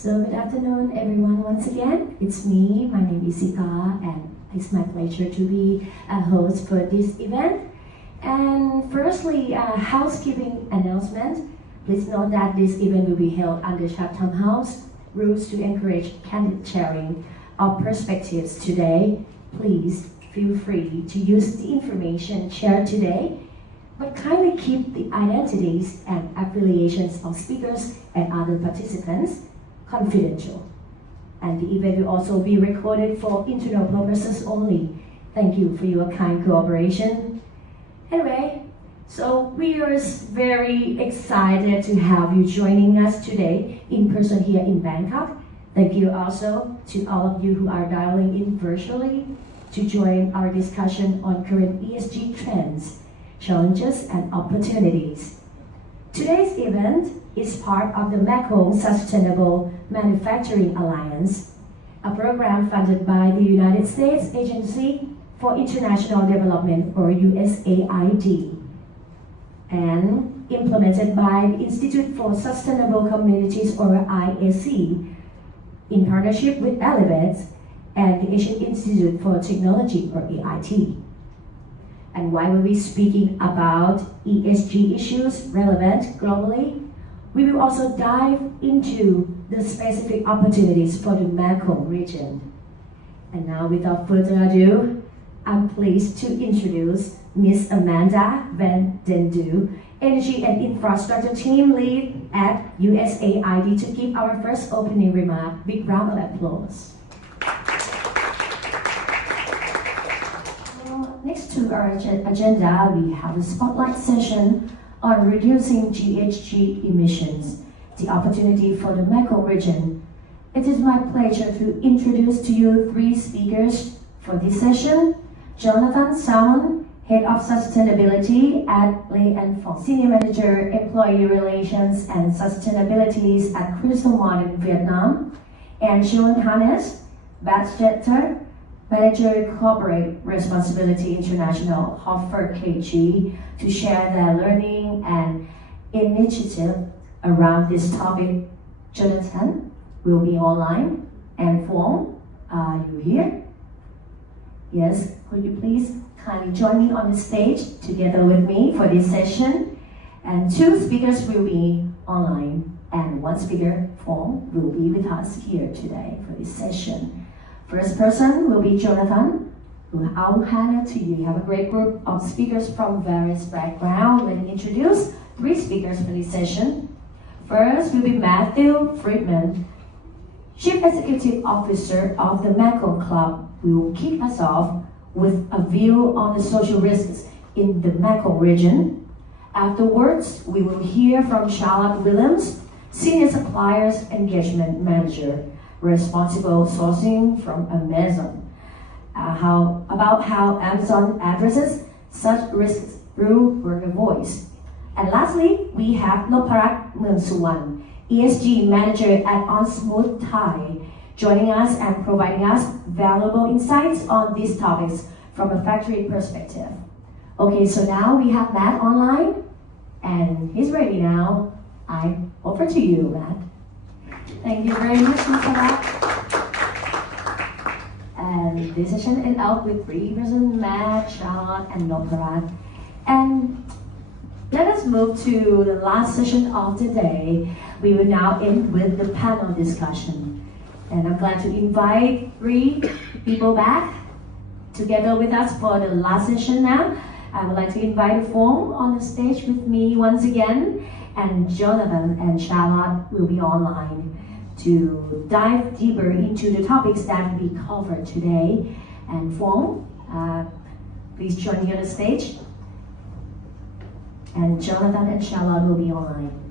So good afternoon, everyone. Once again, it's me. My name is Sika, and it's my pleasure to be a host for this event. And firstly, housekeeping announcement. Please note that this event will be held under Chatham House rules to encourage candid sharing of perspectives today. Please feel free to use the information shared today, but kindly keep the identities and affiliations of speakers and other participants confidential. And the event will also be recorded for internal purposes only. Thank you for your kind cooperation. Anyway, so we are very excited to have you joining us today in person here in Bangkok. Thank you also to all of you who are dialing in virtually to join our discussion on current ESG trends, challenges, and opportunities. Today's event is part of the Mekong Sustainable Manufacturing Alliance, a program funded by the United States Agency for International Development, or USAID, and implemented by the Institute for Sustainable Communities, or ISC, in partnership with Elevate and the Asian Institute for Technology, or AIT. And while we'll be speaking about ESG issues relevant globally, we will also dive into the specific opportunities for the Mekong region. And now, without further ado, I'm pleased to introduce Ms. Amanda Van Den Du, Energy and Infrastructure Team Lead at USAID, to give our first opening remark. Big round of applause. Next to our agenda, we have a spotlight session on reducing GHG emissions, the opportunity for the Mekong region. It is my pleasure to introduce to you three speakers for this session. Jonathan Salmon, Head of Sustainability at Lê Anh Phong, Senior Manager, Employee Relations and Sustainability at Kru Tina in Vietnam, and Sean Hannes, Badgetter, Manager Corporate Responsibility International, Harvard KG, to share their learning and initiative around this topic. Jonathan will be online, and Phong, are you here? Yes, could you please kindly join me on the stage together with me for this session? And two speakers will be online, and one speaker, Phong, will be with us here today for this session. First person will be Jonathan, who I'll hand it to you. You have a great group of speakers from various backgrounds. Let me introduce three speakers for this session. First will be Matthew Friedman, Chief Executive Officer of the Mekong Club, who will kick us off with a view on the social risks in the Mekong region. Afterwards, we will hear from Charlotte Williams, Senior Suppliers Engagement Manager, responsible sourcing from Amazon, about how Amazon addresses such risks through worker voice. And lastly, we have Noparat Mungsuwan, ESG Manager at OnSmooth Thai, joining us and providing us valuable insights on these topics from a factory perspective. Okay, so now we have Matt online, and he's ready now. I offer to you, Matt. Thank you very much, Mr. Matt. And this session ended up with three persons, Matt, Charlotte, and Noparat. And let us move to the last session of the day. We will now end with the panel discussion. And I'm glad to invite three people back together with us for the last session now. I would like to invite Phong on the stage with me once again, and Jonathan and Charlotte will be online to dive deeper into the topics that we covered today. And Phong, please join me on the stage. And Jonathan and Charlotte will be online.